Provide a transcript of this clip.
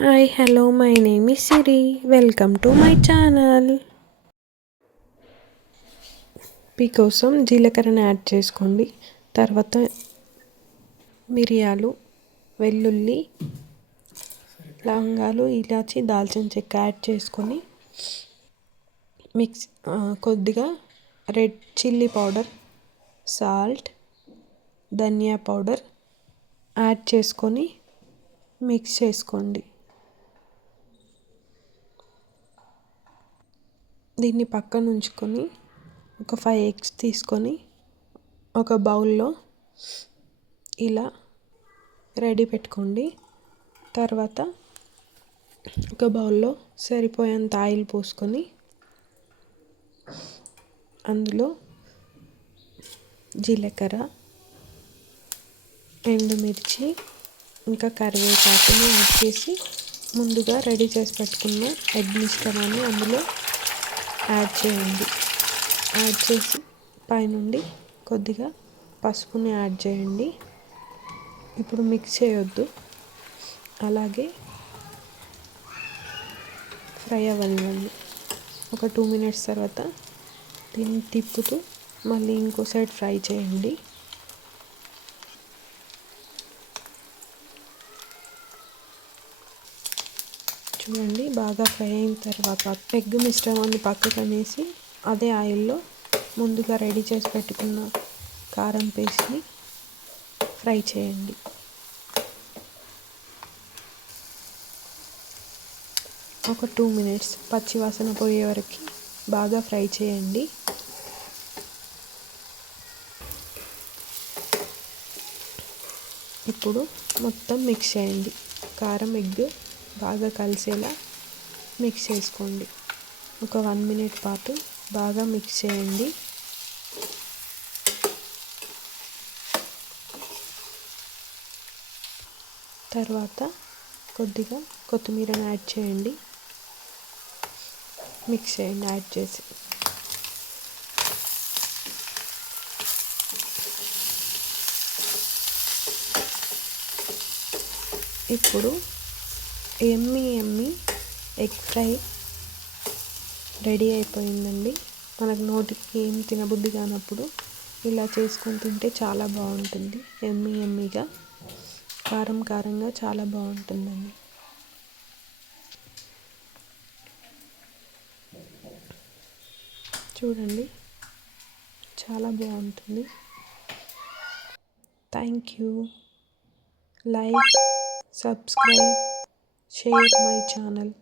Hi hello my name is Siri welcome to my channel P కోసం జీలకర్రని add చేసుకోండి. తర్వాత మిరియాలు వెల్లుల్లి లవంగాలు ఇలాచి దాల్చిన చెక్క యాడ్ చేసుకొని మిక్స్ కొద్దిగా రెడ్ చిల్లీ పౌడర్ సాల్ట్ ధనియా పౌడర్ యాడ్ చేసుకొని మిక్స్ చేసుకోండి. దీన్ని పక్కన ఉంచుకొని ఒక ఫైవ్ ఎగ్స్ తీసుకొని ఒక బౌల్లో ఇలా రెడీ పెట్టుకోండి. తర్వాత ఒక బౌల్లో సరిపోయేంత ఆయిల్ పోసుకొని అందులో జీలకర్ర ఎండుమిర్చి ఇంకా కరివేపాకుని యాడ్ చేసి ముందుగా రెడీ చేసి పెట్టుకున్న ఎగ్ మిశ్రమాన్ని అందులో యాడ్ చేయండి. యాడ్ చేసి పైనుండి కొద్దిగా పసుపుని యాడ్ చేయండి. ఇప్పుడు మిక్స్ చేయొద్దు. అలాగే ఫ్రై అవ్వనివ్వండి. ఒక టూ మినిట్స్ తర్వాత దీన్ని తిప్పుతూ మళ్ళీ ఇంకో సైడ్ ఫ్రై చేయండి. చూడండి బాగా ఫ్రై అయిన తర్వాత ఎగ్ మిశ్రమాన్ని పక్కకు అనేసి అదే ఆయిల్లో ముందుగా రెడీ చేసి పెట్టుకున్న కారం పేస్ట్ని ఫ్రై చేయండి. ఒక టూ మినిట్స్ పచ్చివాసన పోయే వరకు బాగా ఫ్రై చేయండి. ఇప్పుడు మొత్తం మిక్స్ చేయండి. కారం ఎగ్ బాగా కలిసేలా మిక్స్ చేసుకోండి. ఒక వన్ మినిట్ పాటు బాగా మిక్స్ చేయండి. తర్వాత కొద్దిగా కొత్తిమీరని యాడ్ చేయండి. మిక్స్ చేయండి యాడ్ చేసి. ఇప్పుడు ఎమ్మి ఎమ్మి ఎగ్ ఫ్రై రెడీ అయిపోయిందండి. మనకు నోటికి ఏం తినబుద్ధి కానప్పుడు ఇలా చేసుకొని తింటే చాలా బాగుంటుంది. ఎమ్మి ఎమ్మిగా కారం కారంగా చాలా బాగుంటుందండి. చూడండి చాలా బాగుంటుంది. Thank you. Like subscribe. Share my channel